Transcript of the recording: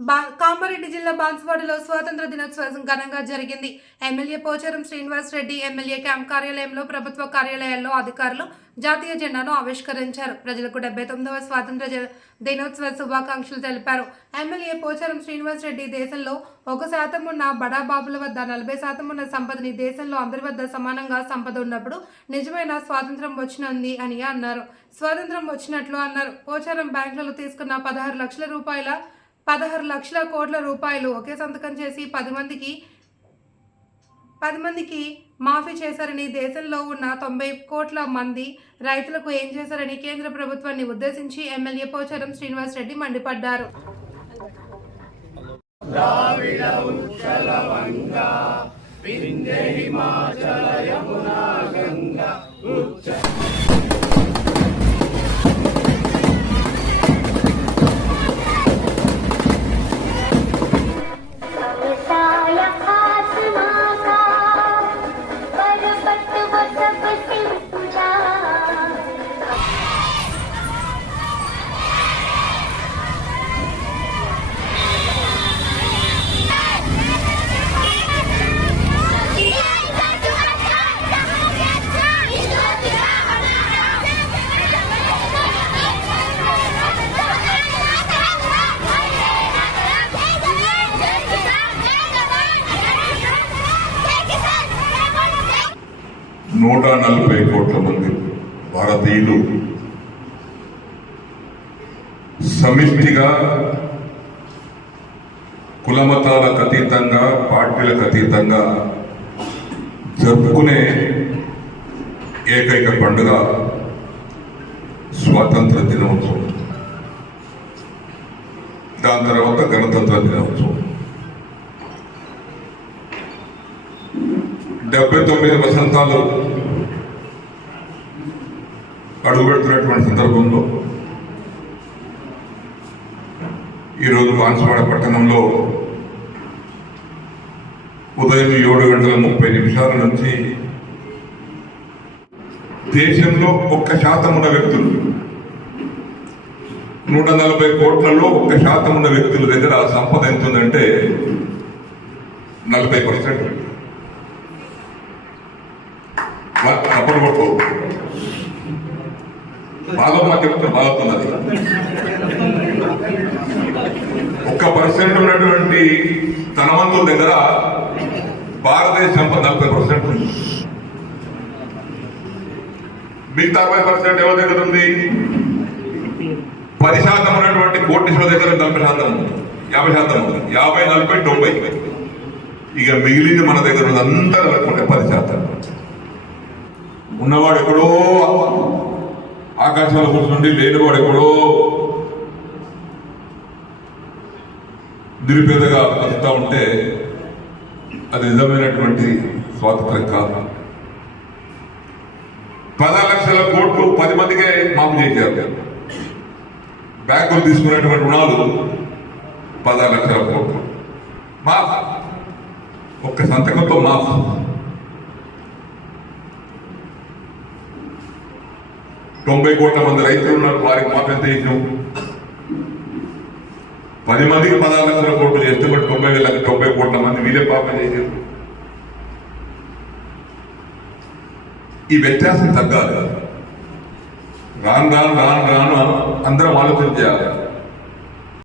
బా కామారెడ్డి జిల్లా బాన్స్వాడలో స్వాతంత్ర దినోత్సవం ఘనంగా జరిగింది. MLA Pocharam Srinivas Reddy MLA camp కార్యాలయంలో ప్రభుత్వ కార్యాలయాల్లో అధికారులు జాతీయ జెండాను ఆవిష్కరించారు. ప్రజలకు డెబ్బై తొమ్మిదవ స్వాతంత్ర జ- దినోత్సవ శుభాకాంక్షలు తెలిపారు. ఎమ్మెల్యే పోచారం శ్రీనివాస్ రెడ్డి దేశంలో ఒక శాతం ఉన్న బడాబాబుల వద్ద నలభై శాతం ఉన్న సంపదని దేశంలో అందరి వద్ద సమానంగా సంపద ఉన్నప్పుడు నిజమైన స్వాతంత్రం వచ్చినంది అని అన్నారు. స్వాతంత్రం వచ్చినట్లు అన్నారు. పోచారం బ్యాంకులలో తీసుకున్న పదహారు లక్షల రూపాయల పదహారు లక్షల కోట్ల రూపాయలు ఒకే సంతకం చేసి పది మందికి పది మందికి మాఫీ చేశారని దేశంలో ఉన్న తొంభై కోట్ల మంది రైతులకు ఏం చేశారని కేంద్ర ప్రభుత్వాన్ని ఉద్దేశించి ఎమ్మెల్యే పోచారం శ్రీనివాస్ రెడ్డి మండిపడ్డారు. साया నూట నలభై కోట్ల మంది భారతీయులు సమిష్టిగా కులమతాలకు అతీతంగా పార్టీలకు అతీతంగా జరుపుకునే ఏకైక పండుగ స్వాతంత్ర దినోత్సవం. దాని తర్వాత గణతంత్ర దినోత్సవం. డెబ్బై తొమ్మిది వసంతాలు అడుగుపెడుతున్నటువంటి సందర్భంలో ఈరోజు బాన్సువాడ పట్టణంలో ఉదయం ఏడు గంటల ముప్పై నిమిషాల నుంచి దేశంలో ఒక్క శాతం ఉన్న వ్యక్తులు నూట నలభై కోట్లలో ఒక్క శాతం ఉన్న వ్యక్తుల దగ్గర సంపద ఎంత ఉందంటే నలభై పర్సెంట్. అప్పుడు కొట్టు బాగా చెప్తే చెప్తున్నా బాగుతున్నది ఒక్క పర్సెంట్ ఉన్నటువంటి ధనవంతుల దగ్గర భారతదేశ సంపద నలభై పర్సెంట్ ఉంది. మిగతా అరవై పర్సెంట్ ఎవరి దగ్గర ఉంది? పది శాతం ఉన్నటువంటి కోటీశ్వర దగ్గర నలభై శాతం ఉంది. యాభై శాతం ఉంది. యాభై నలభై తొంభై. ఇక మిగిలింది మన దగ్గర ఉంది అందరూ పది శాతం. ఉన్నవాడు ఎక్కడో ఆకాశంలో కూర్చుండి లేనివాడు ఎక్కడో నిరుపేదగా బతుకుతా ఉంటే అది నిజమైనటువంటి స్వాతంత్రం కాదు. పదహారు లక్షల కోట్లు పది మందికే మాఫీ చేశారు. బ్యాంకులు తీసుకున్నటువంటి రుణాలు పదహారు లక్షల కోట్లు. మాఫ్. ఒక్క సంతకంతో మాఫ్. తొంభై కోట్ల మంది రైతులు ఉన్నారు వారికి మాత్రం ఎంత పది మందికి పదహారు లక్షల కోట్లు చేస్తే కూడా తొంభై వేల తొంభై కోట్ల మంది వీరే పాపం చేశారు. ఈ వ్యత్యాసం తగ్గాలి. రాను రాను రాను రాను అందరం ఆలోచన చేయాలి.